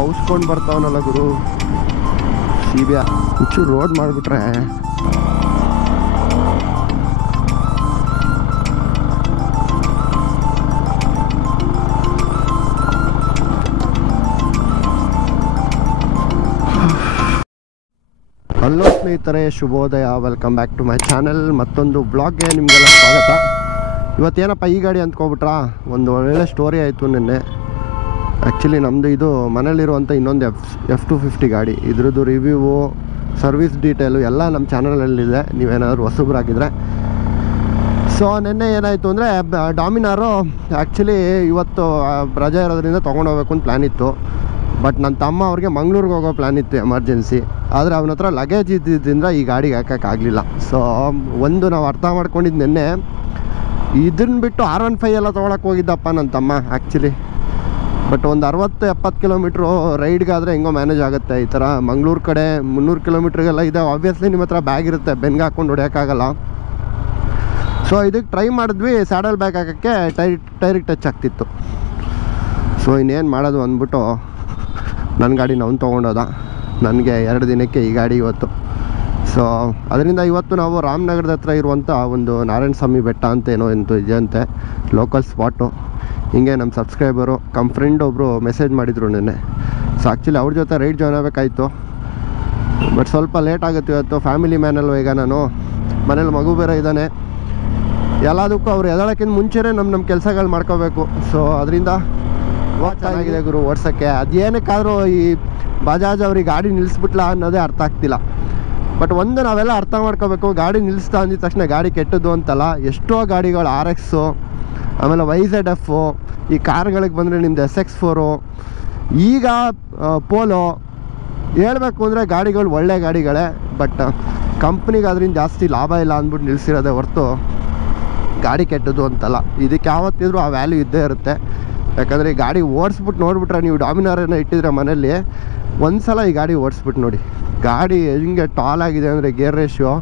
ಅವಸ್ಕೊಂಡು ಬರ್ತಾವನಲ್ಲ ಗುರು ಸಿಬಿಯ ಹುಚ್ಚು ರೋಡ್ ಮಾಡಿಬಿಟ್ರೆ ಹಲೋ ಸ್ನೇಹಿತರೆ, ಶುಭೋದಯ. Welcome back to my channel. ಮತ್ತೊಂದು ಬ್ಲಾಗ್ಗೆ ನಿಮಗೆಲ್ಲ ಸ್ವಾಗತ. ಇವತ್ತೇನಪ್ಪ ಈ ಗಾಡಿ ಅಂದ್ಕೊಬಿಟ್ರಾ, ಒಂದು ಒಳ್ಳೆ ಸ್ಟೋರಿ ಆಯಿತು ನಿನ್ನೆ. ಆ್ಯಕ್ಚುಲಿ ನಮ್ಮದು ಇದು ಮನೇಲಿರುವಂಥ ಇನ್ನೊಂದು F250 ಗಾಡಿ, ಇದ್ರದ್ದು ರಿವ್ಯೂವು, ಸರ್ವಿಸ್ ಡೀಟೇಲು ಎಲ್ಲ ನಮ್ಮ ಚಾನಲಲ್ಲಿದೆ, ನೀವೇನಾದರೂ ಹೊಸಬ್ರಾಗಿದ್ದರೆ. ಸೊ ನಿನ್ನೆ ಏನಾಯಿತು ಅಂದರೆ, ಡಾಮಿನಾರು ಆ್ಯಕ್ಚುಲಿ ಇವತ್ತು ರಜೆ ಇರೋದ್ರಿಂದ ತೊಗೊಂಡೋಗ್ಬೇಕು ಅಂತ ಪ್ಲ್ಯಾನ್ ಇತ್ತು. ಬಟ್ ನನ್ನ ತಮ್ಮ ಅವ್ರಿಗೆ ಮಂಗ್ಳೂರಿಗೆ ಹೋಗೋ ಪ್ಲ್ಯಾನ್ ಇತ್ತು ಎಮರ್ಜೆನ್ಸಿ. ಆದರೆ ಅವನ ಹತ್ರ ಲಗೇಜ್ ಇದ್ದಿದ್ದರಿಂದ ಈ ಗಾಡಿಗೆ ಹಾಕೋಕ್ಕಾಗಲಿಲ್ಲ. ಸೊ ಒಂದು ನಾವು ಅರ್ಥ ಮಾಡ್ಕೊಂಡಿದ್ದು ನಿನ್ನೆ, ಇದನ್ನ ಬಿಟ್ಟು R15 ಎಲ್ಲ ತೊಗೊಳಕ್ಕೆ ಹೋಗಿದ್ದಪ್ಪ ನನ್ನ ತಮ್ಮ ಆ್ಯಕ್ಚುಲಿ. ಬಟ್ ಒಂದು 60-70 ಕಿಲೋಮೀಟ್ರು ರೈಡ್ಗಾದರೆ ಹೆಂಗೋ ಮ್ಯಾನೇಜ್ ಆಗುತ್ತೆ. ಈ ಥರ ಮಂಗ್ಳೂರು ಕಡೆ 300 ಕಿಲೋಮೀಟ್ರಿಗೆಲ್ಲ ಇದೆ. ಆಬ್ವಿಯಸ್ಲಿ ನಿಮ್ಮ ಹತ್ರ ಬ್ಯಾಗ್ ಇರುತ್ತೆ, ಬೆನ್ಗೆ ಹಾಕ್ಕೊಂಡು ಹೊಡೆಯೋಕ್ಕಾಗಲ್ಲ. ಸೊ ಇದಕ್ಕೆ ಟ್ರೈ ಮಾಡಿದ್ವಿ, ಸ್ಯಾಡಲ್ ಬ್ಯಾಗ್ ಹಾಕೋಕ್ಕೆ ಟೈರಿಗೆ ಟಚ್ ಆಗ್ತಿತ್ತು. ಸೊ ಇನ್ನೇನು ಮಾಡೋದು ಅಂದ್ಬಿಟ್ಟು ನನ್ನ ಗಾಡಿನ ಅವ್ನು ತೊಗೊಂಡೋದ. ನನಗೆ 2 ದಿನಕ್ಕೆ ಈ ಗಾಡಿ ಇವತ್ತು. ಸೊ ಅದರಿಂದ ಇವತ್ತು ನಾವು ರಾಮನಗರದ ಹತ್ರ ಇರುವಂಥ ಒಂದು ನಾರಾಯಣ ಸ್ವಾಮಿ ಬೆಟ್ಟ ಅಂತ ಏನೋ ಇದೆಯಂತೆ, ಲೋಕಲ್ ಸ್ಪಾಟು. ಹಿಂಗೆ ನಮ್ಮ ಸಬ್ಸ್ಕ್ರೈಬರು ಫ್ರೆಂಡ್ ಒಬ್ಬರು ಮೆಸೇಜ್ ಮಾಡಿದರು ನೆನ್ನೆ. ಸೊ ಆ್ಯಕ್ಚುಲಿ ಅವ್ರ ಜೊತೆ ರೈಡ್ ಜಾಯ್ನ್ ಆಗಬೇಕಾಯಿತು. ಬಟ್ ಸ್ವಲ್ಪ ಲೇಟ್ ಆಗುತ್ತೆ ಇವತ್ತು. ಫ್ಯಾಮಿಲಿ ಮ್ಯಾನಲ್ವ ಈಗ ನಾನು, ಮನೇಲಿ ಮಗು ಬೇರೆ ಇದ್ದಾನೆ. ಎಲ್ಲದಕ್ಕೂ ಅವ್ರು ಎದಳಕ್ಕಿಂತ ಮುಂಚೆನೇ ನಮ್ಮ ಕೆಲಸಗಳು ಮಾಡ್ಕೋಬೇಕು. ಸೊ ಅದರಿಂದ ಚೆನ್ನಾಗಿದೆ ಗುರು ಓಡ್ಸೋಕ್ಕೆ. ಅದೇನಕ್ಕಾದರೂ ಈ ಬಜಾಜ್ ಅವ್ರಿಗೆ ಗಾಡಿ ನಿಲ್ಲಿಸ್ಬಿಟ್ಲ ಅನ್ನೋದೇ ಅರ್ಥ ಆಗ್ತಿಲ್ಲ. ಬಟ್ ಒಂದು ನಾವೆಲ್ಲ ಅರ್ಥ ಮಾಡ್ಕೋಬೇಕು, ಗಾಡಿ ನಿಲ್ಲಿಸ್ತಾ ಅಂದಿದ ತಕ್ಷಣ ಗಾಡಿ ಕೆಟ್ಟದ್ದು ಅಂತಲ್ಲ. ಎಷ್ಟೋ ಗಾಡಿಗಳು RX, ಆಮೇಲೆ YZF, ಈ ಕಾರ್ಗಳಿಗೆ ಬಂದರೆ ನಿಮ್ಮದು SX4, ಈಗ ಪೋಲೋ, ಹೇಳ್ಬೇಕು ಅಂದರೆ ಗಾಡಿಗಳು ಒಳ್ಳೆ ಗಾಡಿಗಳೇ. ಬಟ್ ಕಂಪ್ನಿಗೆ ಅದರಿಂದ ಜಾಸ್ತಿ ಲಾಭ ಇಲ್ಲ ಅಂದ್ಬಿಟ್ಟು ನಿಲ್ಲಿಸಿರೋದೇ ಹೊರತು ಗಾಡಿ ಕೆಟ್ಟದ್ದು ಅಂತಲ್ಲ. ಇದಕ್ಕೆ ಯಾವತ್ತಿದ್ರೂ ಆ ವ್ಯಾಲ್ಯೂ ಇದ್ದೇ ಇರುತ್ತೆ. ಯಾಕಂದರೆ ಈ ಗಾಡಿ ಓಡಿಸ್ಬಿಟ್ಟು ನೋಡಿಬಿಟ್ರೆ, ನೀವು ಡಾಮಿನಾರನ್ನು ಇಟ್ಟಿದ್ರೆ ಮನೇಲಿ ಒಂದು ಸಲ ಈ ಗಾಡಿ ಓಡಿಸ್ಬಿಟ್ಟು ನೋಡಿ. ಗಾಡಿ ಹೆಂಗೆ ಟಾಲ್ ಆಗಿದೆ ಅಂದರೆ, ಗೇರ್ ರೇಷಿಯೋ,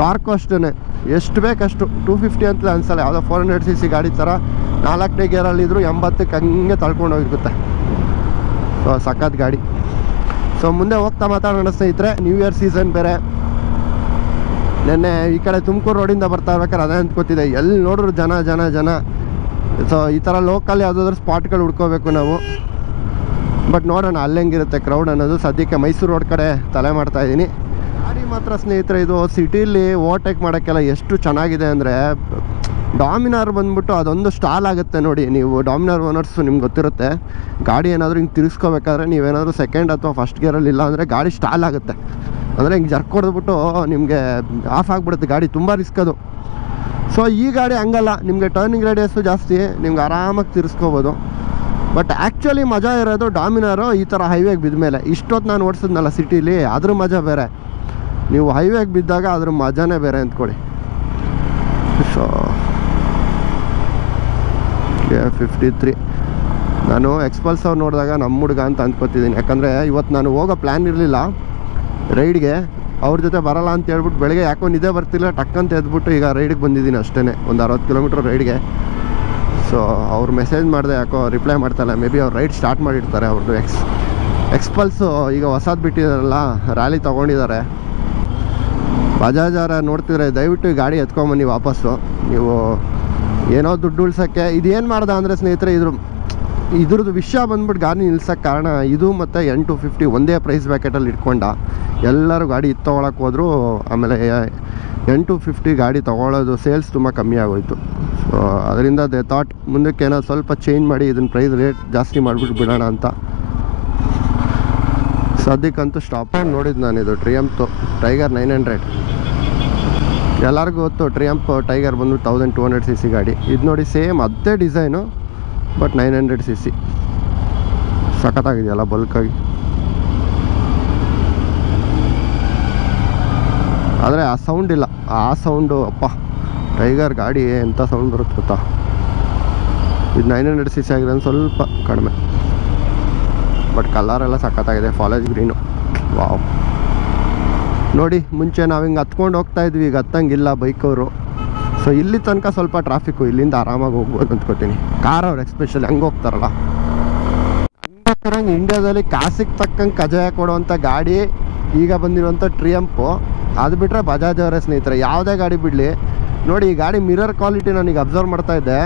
ಟಾರ್ಕು ಅಷ್ಟೇ ಎಷ್ಟು ಬೇಕಷ್ಟು. 250 ಅಂತಲೇ ಅನ್ಸಲ್ಲ, ಯಾವುದೋ 400cc ಗಾಡಿ ಥರ 4ನೇ ಗೇರಲ್ಲಿದ್ದರೂ 80ಕ್ಕೆ ಹಂಗೆ ತಳ್ಕೊಂಡು ಹೋಗಿರುತ್ತೆ. ಸೊ ಸಖತ್ ಗಾಡಿ. ಸೊ ಮುಂದೆ ಹೋಗ್ತಾ ಮಾತಾಡೋಣ ಸ್ನೇಹಿತರೆ. ನ್ಯೂ ಇಯರ್ ಸೀಸನ್ ಬೇರೆ. ನೆನ್ನೆ ಈ ಕಡೆ ತುಮಕೂರು ರೋಡಿಂದ ಬರ್ತಾ ಇರ್ಬೇಕಾದ್ರೆ ಅದೇ ಅಂದ್ಕೋತಿದ್ದೆ, ಎಲ್ಲಿ ನೋಡ್ರು ಜನ. ಸೊ ಈ ಥರ ಲೋಕಲ್ ಯಾವುದಾದ್ರೂ ಸ್ಪಾಟ್ಗಳು ಹುಡ್ಕೋಬೇಕು ನಾವು. ಬಟ್ ನೋಡೋಣ ಅಲ್ಲಿ ಹೆಂಗಿರುತ್ತೆ ಕ್ರೌಡ್ ಅನ್ನೋದು. ಸದ್ಯಕ್ಕೆ ಮೈಸೂರು ರೋಡ್ ಕಡೆ ತಲೆ ಮಾಡ್ತಾಯಿದ್ದೀನಿ. ಗಾಡಿ ಮಾತ್ರ ಸ್ನೇಹಿತರೆ ಇದು ಸಿಟಿಲಿ ಓವರ್ಟೇಕ್ ಮಾಡೋಕ್ಕೆಲ್ಲ ಎಷ್ಟು ಚೆನ್ನಾಗಿದೆ ಅಂದರೆ, ಡಾಮಿನಾರ್ ಬಂದ್ಬಿಟ್ಟು ಅದೊಂದು ಸ್ಟಾಲ್ ಆಗುತ್ತೆ ನೋಡಿ. ನೀವು ಡಾಮಿನಾರ್ ಓನರ್ಸು ನಿಮ್ಗೆ ಗೊತ್ತಿರುತ್ತೆ, ಗಾಡಿ ಏನಾದರೂ ಹಿಂಗೆ ತಿರ್ಸ್ಕೋಬೇಕಾದ್ರೆ ನೀವೇನಾದರೂ ಸೆಕೆಂಡ್ ಅಥವಾ ಫಸ್ಟ್ ಗೇರಲ್ಲಿ ಇಲ್ಲ ಅಂದರೆ ಗಾಡಿ ಸ್ಟಾಲ್ ಆಗುತ್ತೆ. ಅಂದರೆ ಹಿಂಗೆ ಜರ್ಕ್ ಹೊಡೆದ್ಬಿಟ್ಟು ನಿಮಗೆ ಆಫ್ ಆಗಿಬಿಡುತ್ತೆ ಗಾಡಿ, ತುಂಬ ರಿಸ್ಕ್ ಅದು. ಸೊ ಈ ಗಾಡಿ ಹಂಗಲ್ಲ, ನಿಮಗೆ ಟರ್ನಿಂಗ್ ರೇಡಿಯಸ್ಸು ಜಾಸ್ತಿ, ನಿಮ್ಗೆ ಆರಾಮಾಗಿ ತಿರ್ಸ್ಕೋಬೋದು. ಬಟ್ ಆ್ಯಕ್ಚುಲಿ ಮಜಾ ಇರೋದು ಡಾಮಿನಾರು ಈ ಥರ ಹೈವೇಗೆ ಬಿದ್ದ ಮೇಲೆ. ಇಷ್ಟೊತ್ತು ನಾನು ಓಡಿಸಿದ್ನಲ್ಲ ಸಿಟೀಲಿ, ಅದ್ರ ಮಜಾ ಬೇರೆ. ನೀವು ಹೈವೇಗೆ ಬಿದ್ದಾಗ ಅದ್ರ ಮಜಾನೇ ಬೇರೆ ಅಂದ್ಕೊಳ್ಳಿ. ಸೊ 53 ನಾನು ಎಕ್ಸ್ಪಲ್ಸರ್ ನೋಡಿದಾಗ ನಮ್ಮ ಹುಡುಗ ಅಂತ ಅಂದ್ಕೊತಿದ್ದೀನಿ. ಯಾಕಂದರೆ ಇವತ್ತು ನಾನು ಹೋಗೋ ಪ್ಲ್ಯಾನ್ ಇರಲಿಲ್ಲ ರೈಡ್ಗೆ. ಅವ್ರ ಜೊತೆ ಬರೋಲ್ಲ ಅಂತ ಹೇಳ್ಬಿಟ್ಟು ಬೆಳಗ್ಗೆ ಯಾಕೋ ನಿದ್ದೆ ಬರ್ತಿಲ್ಲ, ಟಕ್ಕಂತ ಎದ್ಬಿಟ್ಟು ಈಗ ರೈಡಿಗೆ ಬಂದಿದ್ದೀನಿ ಅಷ್ಟೇ, ಒಂದು 60 ಕಿಲೋಮೀಟ್ರ್ ರೈಡ್ಗೆ. ಸೊ ಅವ್ರು ಮೆಸೇಜ್ ಮಾಡಿದೆ, ಯಾಕೋ ರಿಪ್ಲೈ ಮಾಡ್ತಾಯಿಲ್ಲ. ಮೇ ಬಿ ಅವ್ರು ರೈಡ್ ಸ್ಟಾರ್ಟ್ ಮಾಡಿರ್ತಾರೆ. ಅವ್ರದ್ದು ಎಕ್ಸ್ಪಲ್ಸು ಈಗ ಹೊಸದು ಬಿಟ್ಟಿದ್ದಾರಲ್ಲ, ರ್ಯಾಲಿ ತೊಗೊಂಡಿದ್ದಾರೆ. ಬಜಾಜಾರ ನೋಡ್ತಿದ್ರೆ ದಯವಿಟ್ಟು ಈ ಗಾಡಿ ಎತ್ಕೊಂಬನ್ನಿ ವಾಪಸ್ಸು. ನೀವು ಏನೋ ದುಡ್ಡು ಉಳ್ಸೋಕ್ಕೆ ಇದೇನು ಮಾಡ್ದೆ ಅಂದರೆ ಸ್ನೇಹಿತರೆ, ಇದ್ರದ್ದು ವಿಷಯ ಬಂದ್ಬಿಟ್ಟು ಗಾಡಿ ನಿಲ್ಸೋಕ್ಕೆ ಕಾರಣ ಇದು ಮತ್ತು N250 ಒಂದೇ ಪ್ರೈಸ್ ಬ್ಯಾಕೆಟಲ್ಲಿ ಇಟ್ಕೊಂಡ ಎಲ್ಲರೂ ಗಾಡಿ ಇದು ತೊಗೊಳಕ್ಕೆ ಹೋದ್ರು. ಆಮೇಲೆ N250 ಗಾಡಿ ತೊಗೊಳ್ಳೋದು ಸೇಲ್ಸ್ ತುಂಬ ಕಮ್ಮಿ ಆಗೋಯ್ತು. ಸೊ ಅದರಿಂದ ದೇ ಥಾಟ್ ಮುಂದಕ್ಕೆ ಏನೋ ಸ್ವಲ್ಪ ಚೇಂಜ್ ಮಾಡಿ ಇದನ್ನ ಪ್ರೈಸ್ ರೇಟ್ ಜಾಸ್ತಿ ಮಾಡಿಬಿಟ್ಟು ಬಿಡೋಣ ಅಂತ. ಸದ್ಯಕ್ಕಂತೂ ಸ್ಟಾಪ್ ಮಾಡಿ ನೋಡಿದ್ದು ನಾನು. ಇದು ಟ್ರಿಯಂಪ್ ಟೈಗರ್ 900. ಎಲ್ಲರಿಗೂ ಗೊತ್ತು ಟ್ರಿಯಂಪ್ ಟೈಗರ್ ಬಂದು 1200cc ಗಾಡಿ. ಇದು ನೋಡಿ ಸೇಮ್ ಅದೇ ಡಿಸೈನು, ಬಟ್ 900cc. ಸಖತ್ತಾಗಿದೆಯಲ್ಲ ಬಲ್ಕಾಗಿ. ಆದರೆ ಆ ಸೌಂಡ್ ಇಲ್ಲ, ಆ ಸೌಂಡು ಅಪ್ಪ, ಟೈಗರ್ ಗಾಡಿ ಎಂಥ ಸೌಂಡ್ ಬರುತ್ತೆ ಗೊತ್ತಾ. ಇದು 900cc ಆಗಿದೆ ಸ್ವಲ್ಪ ಕಡಿಮೆ. ಬಟ್ ಕಲರೆಲ್ಲ ಸಖತ್ತಾಗಿದೆ, ಫಾಲೇಜ್ ಗ್ರೀನು. ವಾವ್. ನೋಡಿ ಮುಂಚೆ ನಾವು ಹಿಂಗೆ ಹತ್ಕೊಂಡು ಹೋಗ್ತಾ ಇದ್ವಿ, ಈಗ ಹತ್ತಂಗಿಲ್ಲ ಬೈಕವರು. ಸೊ ಇಲ್ಲಿ ತನಕ ಸ್ವಲ್ಪ ಟ್ರಾಫಿಕ್ಕು, ಇಲ್ಲಿಂದ ಆರಾಮಾಗಿ ಹೋಗ್ಬೋದು ಅಂದ್ಕೋತೀನಿ. ಕಾರ್ ಅವ್ರು ಎಕ್ಸ್ಪೆಷಲಿ ಹಂಗೆ ಹೋಗ್ತಾರಲ್ಲ, ಹೇಳ್ತಾರಂಗೆ ಇಂಡಿಯಾದಲ್ಲಿ ಕಾಸಿಗೆ ತಕ್ಕಂಗೆ ಕಜಾಯ ಕೊಡುವಂಥ ಗಾಡಿ ಈಗ ಬಂದಿರುವಂಥ ಟ್ರಿಯಂಪು. ಅದು ಬಿಟ್ಟರೆ ಬಜಾಜ್ ಅವರೇ ಸ್ನೇಹಿತರೆ. ಯಾವುದೇ ಗಾಡಿ ಬಿಡಲಿ ನೋಡಿ, ಈ ಗಾಡಿ ಮಿರರ್ ಕ್ವಾಲಿಟಿ ನನಗೆ ಅಬ್ಸರ್ವ್ ಮಾಡ್ತಾ ಇದ್ದೆ.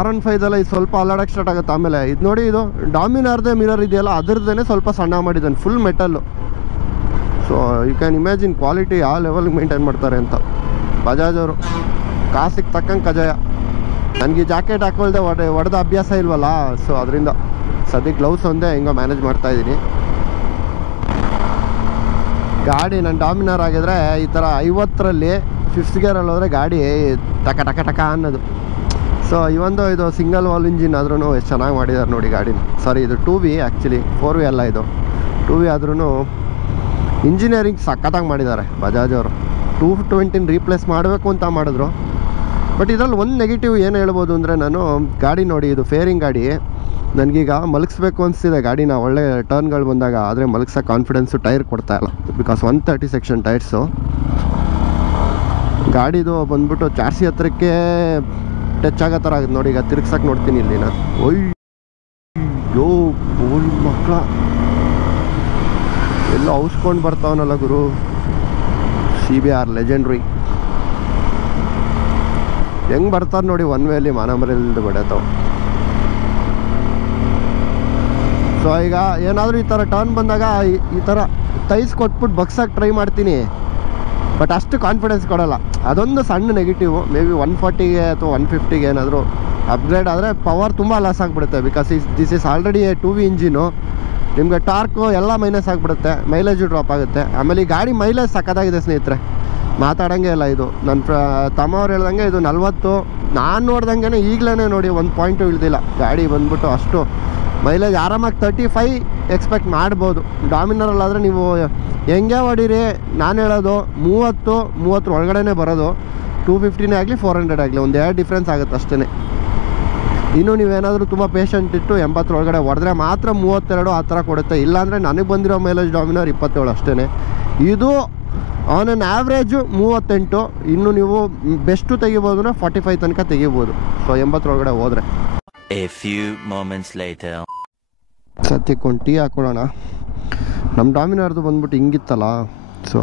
R15 ಇದು ಸ್ವಲ್ಪ ಅಲ್ಲಾಡಕ್ಕೆ ಸ್ಟಾರ್ಟ್ ಆಗುತ್ತೆ. ಆಮೇಲೆ ಇದು ನೋಡಿ, ಇದು ಡಾಮಿನಾರ್ದೇ ಮಿರರ್ ಇದೆಯಲ್ಲ ಅದ್ರದ್ದೇ ಸ್ವಲ್ಪ ಸಣ್ಣ ಮಾಡಿದ್ದಾನೆ, full metal. So you can imagine quality ಯಾವ ಲೆವೆಲ್ಗೆ ಮೇಂಟೈನ್ ಮಾಡ್ತಾರೆ ಅಂತ ಬಜಾಜ್ ಅವರು. ಕಾಸಿಗೆ ತಕ್ಕಂಗೆ ಕಜಾಯ. ನನಗೆ ಜಾಕೆಟ್ ಹಾಕೊಳ್ದೆ ಹೊಡೆದ ಅಭ್ಯಾಸ ಇಲ್ವಲ್ಲ, ಸೊ ಅದರಿಂದ ಸದ್ಯಕ್ಕೆ ಗ್ಲೌಸ್ ಒಂದೇ ಹೆಂಗೋ ಮ್ಯಾನೇಜ್ ಮಾಡ್ತಾಯಿದ್ದೀನಿ. ಗಾಡಿ ನನ್ನ ಡಾಮಿನಾರ್ ಆಗಿದ್ರೆ ಈ ಥರ 50ರಲ್ಲಿ 5th ಗೇರಲ್ಲಿ ಹೋದರೆ ಗಾಡಿ ಟಕ ಟಕ ಟಕ ಅನ್ನೋದು. ಸೊ ಇದು ಸಿಂಗಲ್ ವಾಲ್ ಇಂಜಿನ್ ಆದ್ರೂ ಎಷ್ಟು ಚೆನ್ನಾಗಿ ಮಾಡಿದ್ದಾರೆ ನೋಡಿ ಗಾಡಿನ. ಸಾರಿ, ಇದು 2V ಆ್ಯಕ್ಚುಲಿ, 4V ಅಲ್ಲ, ಇದು 2V ಆದ್ರೂ ಇಂಜಿನಿಯರಿಂಗ್ ಸಖತ್ತಾಗಿ ಮಾಡಿದ್ದಾರೆ ಬಜಾಜ್ ಅವರು. 220 ರೀಪ್ಲೇಸ್ ಮಾಡಬೇಕು ಅಂತ ಮಾಡಿದ್ರು. ಬಟ್ ಇದರಲ್ಲಿ ಒಂದು ನೆಗೆಟಿವ್ ಏನು ಹೇಳ್ಬೋದು ಅಂದರೆ, ನಾನು ಗಾಡಿ ನೋಡಿ, ಇದು ಫೇರಿಂಗ್ ಗಾಡಿ. ನನಗೀಗ ಮಲಗಿಸ್ಬೇಕು ಅನಿಸ್ತಿದೆ ಗಾಡಿನ ಒಳ್ಳೆ ಟರ್ನ್ಗಳು ಬಂದಾಗ, ಆದರೆ ಮಲಗಿಸೋ ಕಾನ್ಫಿಡೆನ್ಸು ಟೈರ್ ಕೊಡ್ತಾಯಿಲ್ಲ. Because 130 section tyres. ಗಾಡಿದು ಬಂದ್ಬಿಟ್ಟು ಚಾರ್ಸಿ ಹತ್ರಕ್ಕೆ ಟಚ್ ಆಗೋ ಥರ ಆಗುತ್ತೆ ನೋಡಿ. ಈಗ ತಿರ್ಗ್ಸಕ್ಕೆ ನೋಡ್ತೀನಿ ಇಲ್ಲಿ ನಾನು. ಒಯ್ಯೋ ಓಯ್ ಮಕ್ಕಳ, ಎಲ್ಲ ಔಸ್ಕೊಂಡು ಬರ್ತಾವನಲ್ಲ ಗುರು. CBR ಲೆಜೆಂಡ್ರಿ ಹೆಂಗೆ ಬರ್ತಾರೆ ನೋಡಿ, ಒನ್ ವೇಲಿ ಮಾನಮರಿಲ್ದು ಬಡತಾವ. ಸೊ ಈಗ ಏನಾದರೂ ಈ ಥರ ಟರ್ನ್ ಬಂದಾಗ ಈ ಥರ ತೈಸ್ ಕೊಟ್ಬಿಟ್ಟು ಬಗ್ಸಕ್ಕೆ ಟ್ರೈ ಮಾಡ್ತೀನಿ. ಬಟ್ ಅಷ್ಟು ಕಾನ್ಫಿಡೆನ್ಸ್ ಕೊಡೋಲ್ಲ. ಅದೊಂದು ಸಣ್ಣ ನೆಗೆಟಿವ್. ಮೇ ಬಿ 140ಗೆ ಅಥವಾ 150ಗೆ ಏನಾದರೂ ಅಪ್ಗ್ರೇಡ್ ಆದರೆ ಪವರ್ ತುಂಬ ಲಾಸ್ ಆಗಿಬಿಡುತ್ತೆ. Because this is already 2V engine. ನಿಮಗೆ ಟಾರ್ಕು ಎಲ್ಲ ಮೈನಸ್ ಆಗಿಬಿಡುತ್ತೆ, ಮೈಲೇಜು ಡ್ರಾಪ್ ಆಗುತ್ತೆ. ಆಮೇಲೆ ಈ ಗಾಡಿ ಮೈಲೇಜ್ ಸಕ್ಕತ್ತಾಗಿದೆ ಸ್ನೇಹಿತರೆ, ಮಾತಾಡೋಂಗೆ ಇಲ್ಲ. ಇದು ನನ್ನ ತಮ್ಮವ್ರು ಹೇಳ್ದಂಗೆ ಇದು 40. ನಾನು ನೋಡ್ದಂಗೆ ಈಗಲೇ ನೋಡಿ 1 ಪಾಯಿಂಟು ಇಳ್ದಿಲ್ಲ. ಗಾಡಿ ಬಂದ್ಬಿಟ್ಟು ಅಷ್ಟು ಮೈಲೇಜ್ ಆರಾಮಾಗಿ 35 ಎಕ್ಸ್ಪೆಕ್ಟ್ ಮಾಡ್ಬೋದು. ಡಾಮಿನರಲ್ಲಾದರೆ ನೀವು ಹೆಂಗೆ ಹೊಡೀರಿ, ನಾನು ಹೇಳೋದು 30 ಒಳಗಡೆ ಬರೋದು. 250 ಆಗಲಿ 400 ಆಗಲಿ ಒಂದು 2 ಡಿಫ್ರೆನ್ಸ್ ಆಗುತ್ತೆ ಅಷ್ಟೇ. ಇನ್ನು ನೀವೇನಾದರೂ ತುಂಬ ಪೇಷಂಟ್ ಇಟ್ಟು 80 ಒಳಗಡೆ ಹೊಡೆದ್ರೆ ಮಾತ್ರ 32 ಆ ಥರ ಕೊಡುತ್ತೆ. ಇಲ್ಲಾಂದರೆ ನನಗೆ ಬಂದಿರೋ ಮೈಲೇಜ್ ಡಾಮಿನರ್ 27 ಅಷ್ಟೇ. ಇದು ಆನ್ ಆನ್ ಆ್ಯಾವ್ರೇಜು 38. ಇನ್ನು ನೀವು ಬೆಸ್ಟು ತೆಗಿಬೋದು ಅಂದರೆ 45 ತನಕ ತೆಗಿಬೋದು. ಸೊ 80 ಒಳಗಡೆ ಹೋದರೆ. A few moments later. ಸದ್ಯಕ್ಕೆ ಒಂದು ಟೀ ಹಾಕ್ಕೊಳ್ಳೋಣ. ನಮ್ಮ ಡಾಮಿನಾರ್ದು ಬಂದ್ಬಿಟ್ಟು ಹಿಂಗಿತ್ತಲ್ಲ, ಸೊ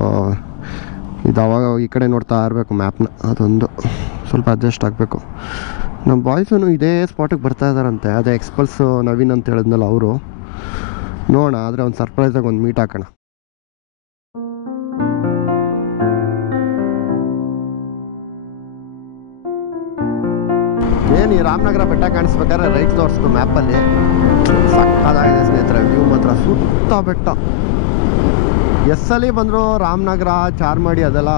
ಇದು ಅವಾಗ ಈ ಕಡೆ ನೋಡ್ತಾ ಇರಬೇಕು ಮ್ಯಾಪ್ನ. ಅದೊಂದು ಸ್ವಲ್ಪ ಅಡ್ಜಸ್ಟ್ ಆಗಬೇಕು. ನಮ್ಮ ಬಾಯ್ಸೂ ಇದೇ ಸ್ಪಾಟಿಗೆ ಬರ್ತಾ ಇದ್ದಾರಂತೆ. ಅದೇ ಎಕ್ಸ್ಪಲ್ಸು ನವೀನ್ ಅಂತ ಹೇಳಿದ್ನಲ್ಲ ಅವರು. ನೋಡೋಣ, ಆದರೆ ಒಂದು ಸರ್ಪ್ರೈಸಾಗಿ ಒಂದು ಮೀಟ್ ಹಾಕೋಣ. ಏನು ಈ ರಾಮನಗರ ಬೆಟ್ಟ ಕಾಣಿಸ್ಬೇಕಾದ್ರೆ ರೈಟ್ ತೋರಿಸ್ತು ಮ್ಯಾಪಲ್ಲಿ. ಸಕ್ಕತ್ತಾಗಿದೆ ಸ್ನೇಹಿತರೆ, ವ್ಯೂ ಮಾತ್ರ ಸುತ್ತ ಬೆಟ್ಟ. ಎಸ್ಸಲ್ಲಿ ಬಂದರು ರಾಮನಗರ, ಚಾರ್ಮಾಡಿ ಅದೆಲ್ಲ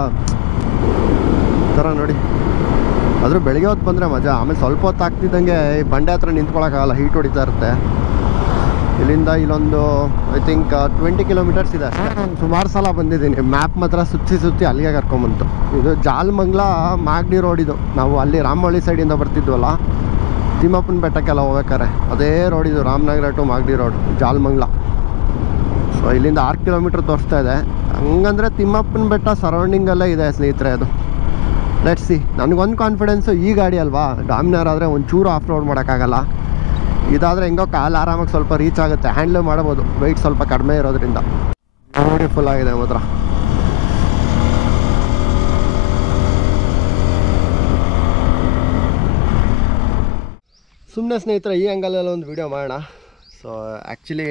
ಥರ ನೋಡಿ. ಆದರೂ ಬೆಳಗ್ಗೆ ಹೊತ್ತು ಬಂದರೆ ಮಜಾ. ಆಮೇಲೆ ಸ್ವಲ್ಪ ಹೊತ್ತು ಆಗ್ತಿದ್ದಂಗೆ ಈ ಬಂಡೆ ಹತ್ರ ನಿಂತ್ಕೊಳ್ಳೋಕ್ಕಾಗಲ್ಲ, ಹೀಟ್ ಹೊಡಿತಾ ಇರುತ್ತೆ. ಇಲ್ಲಿಂದ ಇಲ್ಲೊಂದು ಐ ಥಿಂಕ್ 20 ಕಿಲೋಮೀಟರ್ಸ್ ಇದೆ ಅಷ್ಟೇ. ಸುಮಾರು ಸಲ ಬಂದಿದ್ದೀನಿ. ಮ್ಯಾಪ್ ಮಾತ್ರ ಸುತ್ತಿ ಅಲ್ಲಿಗೆ ಕರ್ಕೊಂಬಂತು. ಇದು ಜಾಲಮಂಗ್ಲ ಮಾಗಡಿ ರೋಡ್. ಇದು ನಾವು ಅಲ್ಲಿ ರಾಮವಳ್ಳಿ ಸೈಡಿಂದ ಬರ್ತಿದ್ವಲ್ಲ, ತಿಮ್ಮಪ್ಪನ ಬೆಟ್ಟಕ್ಕೆಲ್ಲ ಹೋಗ್ಬೇಕಾರೆ ಅದೇ ರೋಡ್ ಇದು. Ramanagara to Magadi road, Jalamangala. So ಇಲ್ಲಿಂದ 6 ಕಿಲೋಮೀಟ್ರ್ ತೋರಿಸ್ತಾ ಇದೆ. ಹಂಗಂದರೆ ತಿಮ್ಮಪ್ಪನ ಬೆಟ್ಟ ಸರೌಂಡಿಂಗಲ್ಲೇ ಇದೆ ಸ್ನೇಹಿತರೆ ಅದು. Let's see. ನನಗೊಂದು ಕಾನ್ಫಿಡೆನ್ಸು, ಈ ಗಾಡಿ ಅಲ್ವಾ, ಡಾಮಿನಾರ್ ಆದರೆ ಒಂಚೂರು ಆಫ್ ರೋಡ್ ಮಾಡೋಕ್ಕಾಗಲ್ಲ. ಇದಾದರೆ ಹೆಂಗೋ ಕಾಲು ಆರಾಮಾಗಿ ಸ್ವಲ್ಪ ರೀಚ್ ಆಗುತ್ತೆ, ಹ್ಯಾಂಡ್ಲ್ ಮಾಡ್ಬೋದು, ವೆಯ್ಟ್ ಸ್ವಲ್ಪ ಕಡಿಮೆ ಇರೋದ್ರಿಂದ. ಬ್ಯೂಟಿಫುಲ್ ಆಗಿದೆ ಮಾತ್ರ. ಸುಮ್ಮನೆ ಸ್ನೇಹಿತರೆ ಈ ಆ್ಯಂಗಲಲ್ಲಿ ಒಂದು ವೀಡಿಯೋ ಮಾಡೋಣ. ಸೊ ಆ್ಯಕ್ಚುಲಿ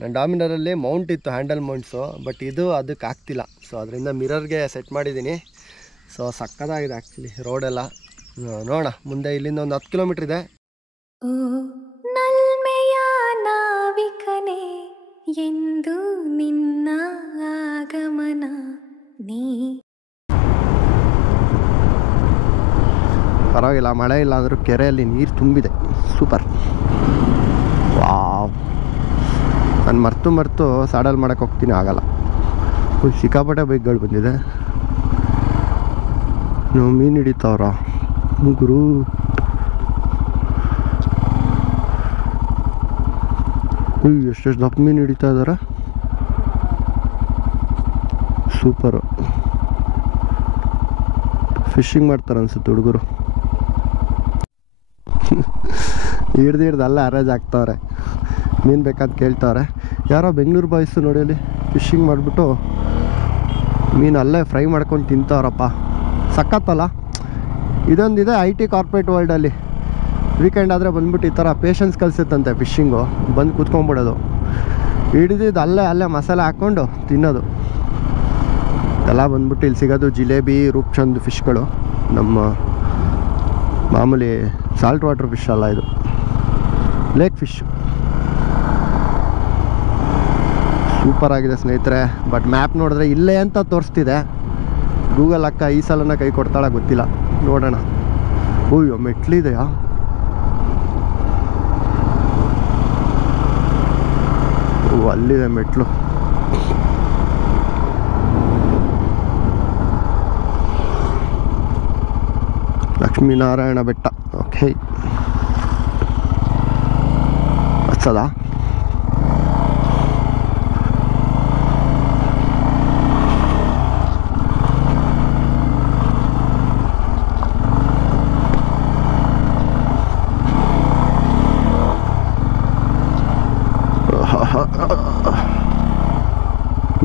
ನನ್ನ ಡಾಮಿನರಲ್ಲಿ ಮೌಂಟ್ ಇತ್ತು, ಹ್ಯಾಂಡಲ್ ಮೌಂಟ್ಸು. ಬಟ್ ಇದು ಅದಕ್ಕೆ ಆಗ್ತಿಲ್ಲ. ಸೊ ಅದರಿಂದ ಮಿರರ್ಗೆ ಸೆಟ್ ಮಾಡಿದ್ದೀನಿ. ಸೊ ಸಕ್ಕತ್ತಾಗಿದೆ ಆ್ಯಕ್ಚುಲಿ ರೋಡೆಲ್ಲ. ನೋಡೋಣ ಮುಂದೆ. ಇಲ್ಲಿಂದ ಒಂದು 10 ಕಿಲೋಮೀಟ್ರ್ ಇದೆ. ನಲ್ಮೆಯ ನಾವಿಕನೇ ಎಂದು ನಿನ್ನ ಆಗಮನ ನೀ. ಪರವಾಗಿಲ್ಲ, ಮಳೆ ಇಲ್ಲ ಅಂದರೂ ಕೆರೆಯಲ್ಲಿ ನೀರು ತುಂಬಿದೆ. ಸೂಪರ್. ವಾವ್. ನಾನು ಮರ್ತು ಸಾಡಲ್ ಮಾಡೋಕ್ಕೆ ಹೋಗ್ತೀನಿ, ಆಗಲ್ಲ. ಸಿಕ್ಕಾಪಟ್ಟೆ ಬೈಕ್ಗಳು ಬಂದಿದೆ. ನೀವು ಮೀನು ಹಿಡಿತಾವ್ರ ಗುರು. ಎಷ್ಟೆಷ್ಟು ದಪ್ಪ ಮೀನು ಹಿಡಿತಾ ಇದ್ದಾರೆ. ಸೂಪರು. ಫಿಶಿಂಗ್ ಮಾಡ್ತಾರೆ ಅನ್ಸುತ್ತೆ ಹುಡುಗರು. ಹಿಡ್ದು ಅಲ್ಲೇ ಅರೇಂಜ್ ಆಗ್ತಾವ್ರೆ. ಮೀನು ಬೇಕಂತ ಕೇಳ್ತಾರೆ. ಯಾರೋ ಬೆಂಗಳೂರು ಬಾಯ್ಸು ನೋಡಿ ಅಲ್ಲಿ ಫಿಶಿಂಗ್ ಮಾಡಿಬಿಟ್ಟು ಮೀನು ಅಲ್ಲೇ ಫ್ರೈ ಮಾಡ್ಕೊಂಡು ತಿಂತವ್ರಪ್ಪ. ಸಖತ್ತಲ್ಲ. ಇದೊಂದಿದೆ IT ಕಾರ್ಪೊರೇಟ್ ವರ್ಲ್ಡಲ್ಲಿ. ವೀಕೆಂಡ್ ಆದರೆ ಬಂದ್ಬಿಟ್ಟು ಈ ಥರ ಪೇಷನ್ಸ್ ಕಲಿಸುತ್ತಂತೆ ಫಿಶಿಂಗು. ಬಂದು ಕೂತ್ಕೊಂಡ್ಬಿಡೋದು, ಹಿಡಿದಿದ್ದು ಅಲ್ಲೇ ಮಸಾಲೆ ಹಾಕ್ಕೊಂಡು ತಿನ್ನೋದು. ಎಲ್ಲ ಬಂದ್ಬಿಟ್ಟು ಇಲ್ಲಿ ಸಿಗೋದು ಜಿಲೇಬಿ, ರೂಪ್ಚಂದ್ ಫಿಶ್ಗಳು. ನಮ್ಮ ಮಾಮೂಲಿ ಸಾಲ್ಟ್ ವಾಟರ್ ಫಿಶ್ ಅಲ್ಲ, ಇದು ಲೇಕ್ ಫಿಶ್. ಸೂಪರ್ ಆಗಿದೆ ಸ್ನೇಹಿತರೆ. ಬಟ್ ಮ್ಯಾಪ್ ನೋಡಿದ್ರೆ ಇಲ್ಲೇ ಅಂತ ತೋರಿಸ್ತಿದೆ. ಗೂಗಲ್ ಅಕ್ಕ ಈ ಸಲನ ಕೈ ಕೊಡ್ತಾಳ ಗೊತ್ತಿಲ್ಲ, ನೋಡೋಣ. ಓಯ್ಯೋ ಮೆಟ್ಲಿದೆಯಾ? ಓ ಅಲ್ಲಿದೆ ಮೆಟ್ಲು. ಲಕ್ಷ್ಮೀನಾರಾಯಣ ಬೆಟ್ಟ. ಓಕೆ, ಹಚ್ಚದಾ?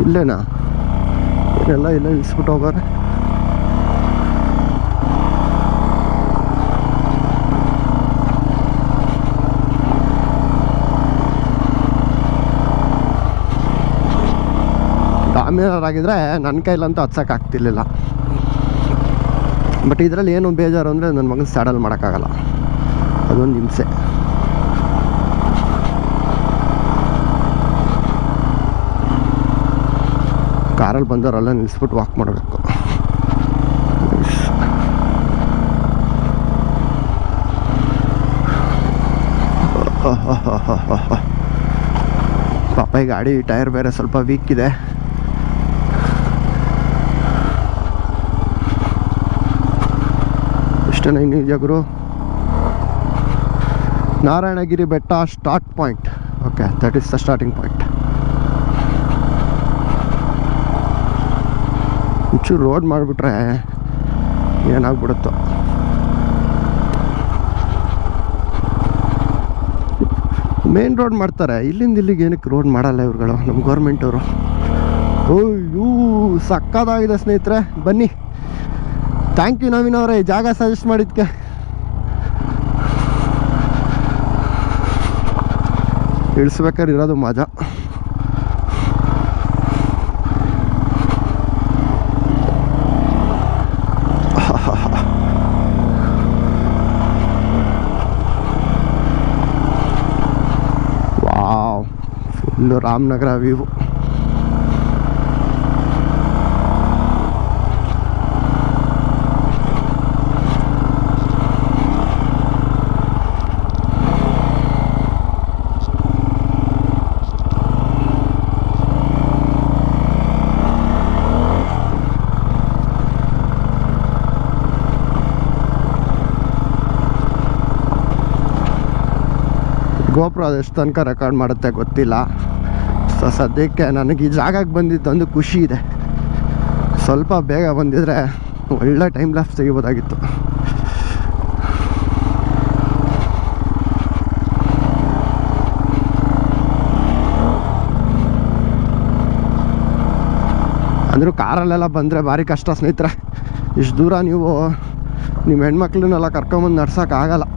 ಇಲ್ಲೇನಾ? ಏನೆಲ್ಲ ಇಲ್ಲ ಇಳಿಸ್ಬಿಟ್ಟು ಹೋಗೋರೆ. ಡಾಮಿನರಾಗಿದ್ದರೆ ನನ್ನ ಕೈಲಂತೂ ಹತ್ಸೋಕ್ಕಾಗ್ತಿರ್ಲಿಲ್ಲ. ಬಟ್ ಇದರಲ್ಲಿ ಏನು ಬೇಜಾರು ಅಂದರೆ ನನ್ನ ಮಗನ ಸ್ಯಾಡಲ್ ಮಾಡೋಕ್ಕಾಗಲ್ಲ, ಅದೊಂದು ಹಿಂಸೆ. ಕಾರಲ್ಲಿ ಬಂದವರೆಲ್ಲ ನಿಲ್ಲಿಸ್ಬಿಟ್ಟು ವಾಕ್ ಮಾಡಬೇಕು. ಪಾಪ ಈ ಗಾಡಿ ಟೈರ್ ಬೇರೆ ಸ್ವಲ್ಪ ವೀಕ್ ಇದೆ. ಎಷ್ಟೇನ ಇನ್ನು ಜಗರು? ನಾರಾಯಣಗಿರಿ ಬೆಟ್ಟ start point. Okay, that is the starting point. ಒಂಚೂರು ರೋಡ್ ಮಾಡಿಬಿಟ್ರೆ ಏನಾಗ್ಬಿಡುತ್ತೋ. ಮೇನ್ ರೋಡ್ ಮಾಡ್ತಾರೆ, ಇಲ್ಲಿಂದ ಇಲ್ಲಿಗೆ ಏನಕ್ಕೆ ರೋಡ್ ಮಾಡಲ್ಲ ಇವ್ರುಗಳು, ನಮ್ಮ ಗೌರ್ಮೆಂಟವರು. ಓಯ್ಯೂ ಸಕ್ಕತ್ತಾಗಿದೆ ಸ್ನೇಹಿತರೆ. ಬನ್ನಿ, ಥ್ಯಾಂಕ್ ಯು ನವೀನ್ ಅವರೇ ಜಾಗ ಸಜೆಸ್ಟ್ ಮಾಡಿದ್ದಕ್ಕೆ. ಇಳಿಸ್ಬೇಕಾದ್ರೆ ಇರೋದು ಮಜಾ. Wow, full Ramanagara view. ಗೋಪುರ ಅದೆಷ್ಟು ತನಕ ರೆಕಾರ್ಡ್ ಮಾಡುತ್ತೆ ಗೊತ್ತಿಲ್ಲ. ಸೊ ಸದ್ಯಕ್ಕೆ ನನಗೆ ಈ ಜಾಗಕ್ಕೆ ಬಂದಿದ್ದೊಂದು ಖುಷಿ ಇದೆ. ಸ್ವಲ್ಪ ಬೇಗ ಬಂದಿದ್ರೆ ಒಳ್ಳೆ ಟೈಮ್ ಲ್ಯಾಪ್ಸ್ ತೆಗಿಬೋದಾಗಿತ್ತು. ಅಂದರೂ ಕಾರಲ್ಲೆಲ್ಲ ಬಂದರೆ ಭಾರಿ ಕಷ್ಟ ಸ್ನೇಹಿತರೆ. ಇಷ್ಟು ದೂರ ನೀವು ನಿಮ್ಮ ಹೆಣ್ಮಕ್ಳನ್ನೆಲ್ಲ ಕರ್ಕೊಂಬಂದು ನಡ್ಸೋಕ್ಕಾಗಲ್ಲ.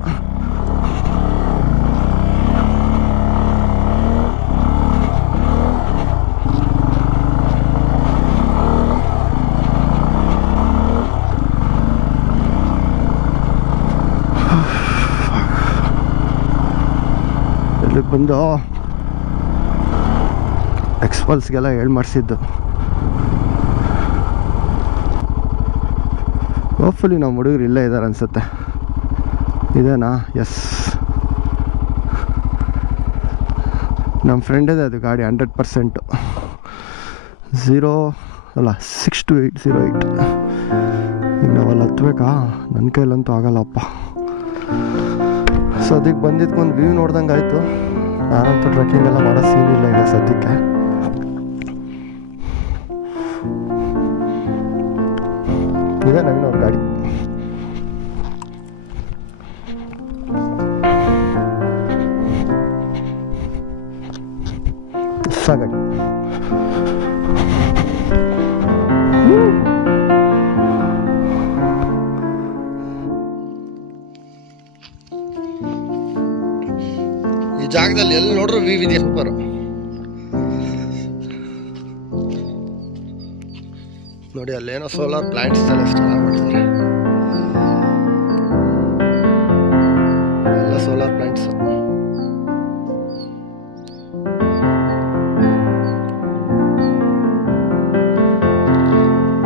ಇಲ್ಲಿಗೆ ಬಂದು ಎಕ್ಸ್ಪಲ್ಸ್ಗೆಲ್ಲ ಹೇಳಿ ಮಾಡಿಸಿದ್ದು. ಹೋಪ್ಫುಲಿ ನಮ್ಮ ಹುಡುಗರು ಇಲ್ಲೇ ಇದ್ದಾರೆ ಅನಿಸುತ್ತೆ. ಇದೇನಾ? ಎಸ್, ನಮ್ಮ ಫ್ರೆಂಡಿದೆ ಅದು ಗಾಡಿ 100%. 62808. ಈಗ ನಾವಲ್ಲಿ ಹತ್ಬೇಕಾ? ನನ್ನ ಕೈಲಂತೂ ಆಗಲ್ಲಪ್ಪ. ಸೊ ಅದಕ್ಕೆ ಬಂದಿದ್ಕೊಂದು ವ್ಯೂ ನೋಡ್ದಂಗೆ ಆಯಿತು. ನಾನಂತೂ ಟ್ರೆಕ್ಕಿಂಗ್ ಎಲ್ಲ ಮಾಡೋ ಸೀನ್ ಇಲ್ಲ ಈಗ ಸದ್ಯಕ್ಕೆ. ಇದೆ ನವೀನ್ ಅವ್ರ ಗಾಡಿ. ಹೊಸ ಗಾಡಿ. ಈ ಜಾಗದಲ್ಲಿ ಎಲ್ಲಿ ನೋಡ್ರು ವ್ಯೂ ಇದೆ ಸೂಪರ್. ನೋಡಿ ಅಲ್ಲೇನೋ ಸೋಲಾರ್ ಪ್ಲಾಂಟ್ಸ್ ಎಲ್ಲ ಚೆನ್ನಾಗಿ ಮಾಡಿದ್ದಾರೆ. ಎಲ್ಲ ಸೋಲಾರ್ ಪ್ಲಾಂಟ್ಸ್.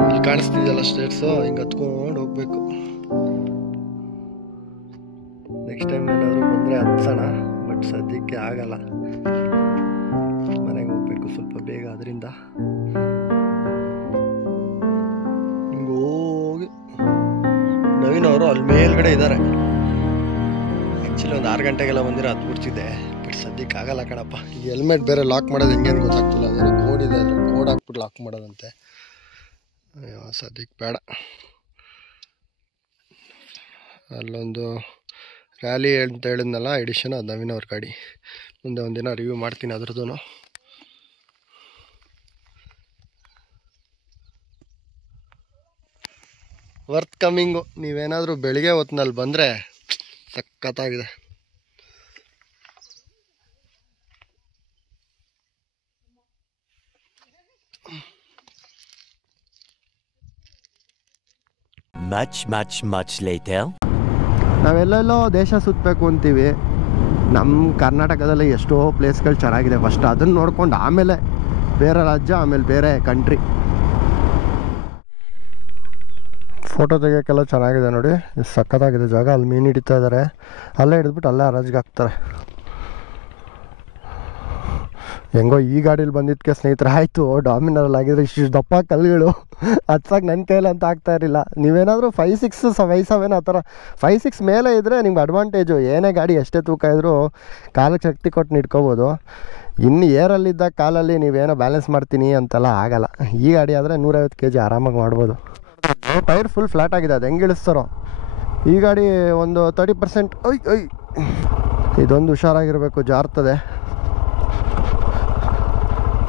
ಇಲ್ಲಿ ಕಾಣಿಸ್ತಿದೆಯಲ್ಲ ಸ್ಟೇಟ್ಸು, ಹಿಂಗೆ ಹತ್ಕೊಂಡು ಹೋಗ್ಬೇಕು. ನೆಕ್ಸ್ಟ್ ಟೈಮ್ ಏನಾದರೂ ಬಂದರೆ ಹತ್ಸೋಣ, ಬಟ್ ಸದ್ಯಕ್ಕೆ ಆಗಲ್ಲ. ಮನೆಗೆ ಹೋಗ್ಬೇಕು ಸ್ವಲ್ಪ ಬೇಗ. ಅದರಿಂದ ಹಿಂಗೆ ಹೋಗಿ ನವೀನ್ ಅವರು ಅಲ್ಲಿ ಮೇಲ್ಗಡೆ ಇದ್ದಾರೆ. ಆ್ಯಕ್ಚುಲಿ ಒಂದು 6 ಗಂಟೆಗೆಲ್ಲ ಬಂದಿರೋ ಹತ್ಬಿಡ್ತಿದ್ದೆ, ಬಟ್ ಸದ್ಯಕ್ಕೆ ಆಗಲ್ಲ ಕಣಪ್ಪ. ಈ ಹೆಲ್ಮೆಟ್ ಬೇರೆ ಲಾಕ್ ಮಾಡೋದು ಹೆಂಗೇನು ಗೊತ್ತಾಗ್ತಿಲ್ಲ. ಅದೇನೋ ಕೋಡ್ ಇದೆ, ಅದ್ರ ಕೋಡ್ ಹಾಕ್ಬಿಟ್ಟು ಲಾಕ್ ಮಾಡೋದಂತೆ. ಅಯ್ಯೋ ಸದ್ಯಕ್ಕೆ ಬೇಡ. ಅಲ್ಲೊಂದು ರ್ಯಾಲಿ ಅಂತ ಹೇಳಿದ್ನಲ್ಲ ಎಡಿಷನ್, ಅದು ನವೀನ್ ಅವ್ರ ಗಾಡಿ. ಮುಂದೆ ಒಂದಿನ ರಿವ್ಯೂ ಮಾಡ್ತೀನಿ ಅದ್ರದ್ದು. Worth coming. ನೀವೇನಾದರೂ ಬೆಳಿಗ್ಗೆ ಹೊತ್ತಿನಲ್ಲಿ ಬಂದರೆ ಸಖತ್ತಾಗಿದೆ. Much later. ನಾವೆಲ್ಲೆಲ್ಲೋ ದೇಶ ಸುತ್ತಬೇಕು ಅಂತೀವಿ. ನಮ್ಮ ಕರ್ನಾಟಕದಲ್ಲಿ ಎಷ್ಟೋ ಪ್ಲೇಸ್ಗಳು ಚೆನ್ನಾಗಿದೆ. ಫಸ್ಟ್ ಅದನ್ನು ನೋಡ್ಕೊಂಡು ಆಮೇಲೆ ಬೇರೆ ರಾಜ್ಯ, ಆಮೇಲೆ ಬೇರೆ ಕಂಟ್ರಿ. ಫೋಟೋ ತೆಗಿಯೋಕ್ಕೆಲ್ಲ ಚೆನ್ನಾಗಿದೆ ನೋಡಿ, ಸಖತ್ತಾಗಿದೆ ಜಾಗ. ಅಲ್ಲಿ ಮೀನು ಹಿಡಿತಾ ಇದ್ದಾರೆ, ಅಲ್ಲೇ ಹಿಡಿದ್ಬಿಟ್ಟು ಅಲ್ಲೇ ಹರಾಜಿಗೆ ಹಾಕ್ತಾರೆ. ಹೆಂಗೋ ಈ ಗಾಡೀಲಿ ಬಂದಿದ್ದಕ್ಕೆ ಸ್ನೇಹಿತರೆ ಆಯಿತು. ಡಾಮಿನರಲ್ಲಿ ಆಗಿದ್ರೆ ಇಷ್ಟು ದಪ್ಪ ಕಲ್ಲುಗಳು ಹತ್ಸಕ್ಕೆ ನನ್ನ ಕೈಯಲ್ಲಿ ಅಂತ ಆಗ್ತಾ ಇರಲಿಲ್ಲ. ನೀವೇನಾದರೂ 5-6, 5-7 ಆ ಥರ 5-6 ಮೇಲೆ ಇದ್ದರೆ ನಿಮ್ಗೆ ಅಡ್ವಾಂಟೇಜು. ಏನೇ ಗಾಡಿ ಎಷ್ಟೇ ತೂಕ ಇದ್ದರೂ ಕಾಲಕ್ಕೆ ಶಕ್ತಿ ಕೊಟ್ಟು ನಿಡ್ಕೋಬೋದು. ಇನ್ನು ಏರಲ್ಲಿದ್ದಾಗ ಕಾಲಲ್ಲಿ ನೀವೇನೋ ಬ್ಯಾಲೆನ್ಸ್ ಮಾಡ್ತೀನಿ ಅಂತೆಲ್ಲ ಆಗಲ್ಲ. ಈ ಗಾಡಿ ಆದರೆ 150 kg ಆರಾಮಾಗಿ ಮಾಡ್ಬೋದು. ಟೈರ್ ಫುಲ್ ಫ್ಲ್ಯಾಟ್ ಆಗಿದೆ, ಅದು ಹೆಂಗೆ ಇಳಿಸ್ತಾರೋ. ಈ ಗಾಡಿ ಒಂದು 30%. ಇದೊಂದು ಹುಷಾರಾಗಿರಬೇಕು, ಜಾರ್ತದೆ.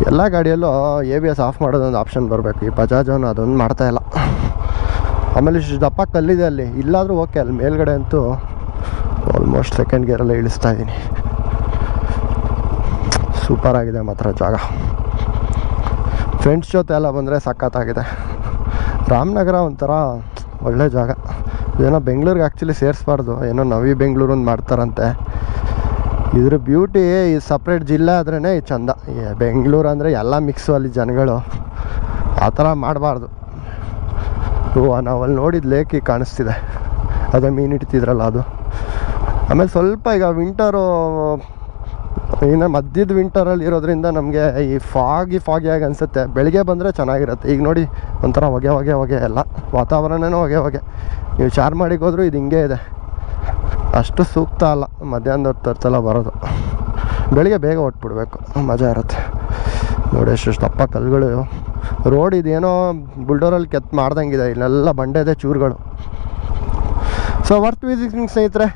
ಎಲ್ಲ ಗಾಡಿಯಲ್ಲೂ ABS ಆಫ್ ಮಾಡೋದೊಂದು ಆಪ್ಷನ್ ಬರಬೇಕು. ಈ ಬಜಾಜನ್ನು ಅದೊಂದು ಮಾಡ್ತಾಯಿಲ್ಲ. ಆಮೇಲೆ ಇಷ್ಟು ದಪ್ಪ ಕಲ್ಲಿದೆ ಅಲ್ಲಿ, ಇಲ್ಲಾದರೂ ಓಕೆ. ಅಲ್ಲಿ ಮೇಲ್ಗಡೆ ಅಂತೂ ಆಲ್ಮೋಸ್ಟ್ ಸೆಕೆಂಡ್ ಗೇರಲ್ಲೇ ಇಳಿಸ್ತಾ ಇದ್ದೀನಿ. ಸೂಪರಾಗಿದೆ ಮಾತ್ರ ಜಾಗ. ಫ್ರೆಂಡ್ಸ್ ಜೊತೆ ಎಲ್ಲ ಬಂದರೆ ಸಖತ್ತಾಗಿದೆ. ರಾಮನಗರ ಒಂಥರ ಒಳ್ಳೆ ಜಾಗ. ಏನೋ ಬೆಂಗಳೂರಿಗೆ ಆ್ಯಕ್ಚುಲಿ ಸೇರಿಸ್ಬಾರ್ದು, ಏನೋ ನವಿ ಬೆಂಗಳೂರು ಒಂದು ಮಾಡ್ತಾರಂತೆ. ಇದ್ರ ಬ್ಯೂಟಿ ಈ ಸಪ್ರೇಟ್ ಜಿಲ್ಲೆ ಆದ್ರೇ ಚಂದ. ಬೆಂಗಳೂರು ಅಂದರೆ ಎಲ್ಲ ಮಿಕ್ಸು ಅಲ್ಲಿ ಜನಗಳು, ಆ ಥರ ಮಾಡಬಾರ್ದು. ನಾವು ಅಲ್ಲಿ ನೋಡಿದ ಲೇಕಿ ಕಾಣಿಸ್ತಿದೆ, ಅದೇ ಮೀನು ಹಿಡ್ತಿದ್ರಲ್ಲ ಅದು. ಆಮೇಲೆ ಸ್ವಲ್ಪ ಈಗ ವಿಂಟರು, ಇನ್ನು ಮಧ್ಯದ ವಿಂಟರಲ್ಲಿ ಇರೋದ್ರಿಂದ ನಮಗೆ ಈ ಫಾಗಿಯಾಗಿ ಅನಿಸುತ್ತೆ. ಬೆಳಿಗ್ಗೆ ಬಂದರೆ ಚೆನ್ನಾಗಿರುತ್ತೆ. ಈಗ ನೋಡಿ ಒಂಥರ ಹೊಗೆ ಎಲ್ಲ ವಾತಾವರಣನೂ ಹೊಗೆ. ನೀವು ಚಾರ್ಮಾಡಿಗೆ ಹೋದ್ರೂ ಇದು ಹಿಂಗೆ ಇದೆ. ಅಷ್ಟು ಸೂಕ್ತ ಅಲ್ಲ ಮಧ್ಯಾಹ್ನದ ಹೊತ್ತಲ್ಲ ಬರೋದು. ಬೆಳಿಗ್ಗೆ ಬೇಗ ಹೊಟ್ಬಿಡ್ಬೇಕು, ಮಜಾ ಇರುತ್ತೆ. ನೋಡಿ ಎಷ್ಟು ದಪ್ಪ ಕಲ್ಲುಗಳು. ರೋಡ್ ಇದೇನೋ ಬುಲ್ಡೋರಲ್ಲಿ ಮಾಡ್ದಂಗಿದೆ. ಇಲ್ಲೆಲ್ಲ ಬಂಡೆದೆ ಚೂರುಗಳು. ಸೊ ವರ್ತ್ ವಿಸಿಟಿಂಗ್ ಸ್ನೇಹಿತರೆ.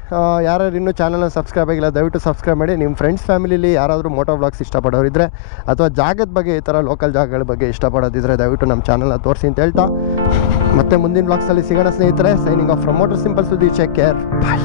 ಯಾರ್ಯಾರು ಇನ್ನೂ ಚಾನಲ್ನ ಸಬ್ಸ್ಕ್ರೈಬ್ ಆಗಿಲ್ಲ ದಯವಿಟ್ಟು ಸಬ್ಸ್ಕ್ರೈಬ್ ಮಾಡಿ. ನಿಮ್ಮ ಫ್ರೆಂಡ್ಸ್ ಫ್ಯಾಮಿಲಿಲಿ ಯಾರಾದರೂ ಮೋಟೋ ವ್ಲಾಗ್ಸ್ ಇಷ್ಟಪಡೋರಿದ್ದರೆ ಅಥವಾ ಜಾಗದ ಬಗ್ಗೆ, ಈ ಥರ ಲೋಕಲ್ ಜಾಗಗಳ ಬಗ್ಗೆ ಇಷ್ಟಪಡೋದಿದ್ದರೆ ದಯವಿಟ್ಟು ನಮ್ಮ ಚಾನಲ್ನ ತೋರಿಸಿ ಅಂತ ಹೇಳ್ತಾ ಮತ್ತೆ ಮುಂದಿನ ವ್ಲಾಗ್ಸಲ್ಲಿ ಸಿಗೋಣ ಸ್ನೇಹಿತರೆ. Signing off from motor simple ಸುದ್ದಿ. ಟೇಕ್ ಕೇರ್, ಬಾಯ್.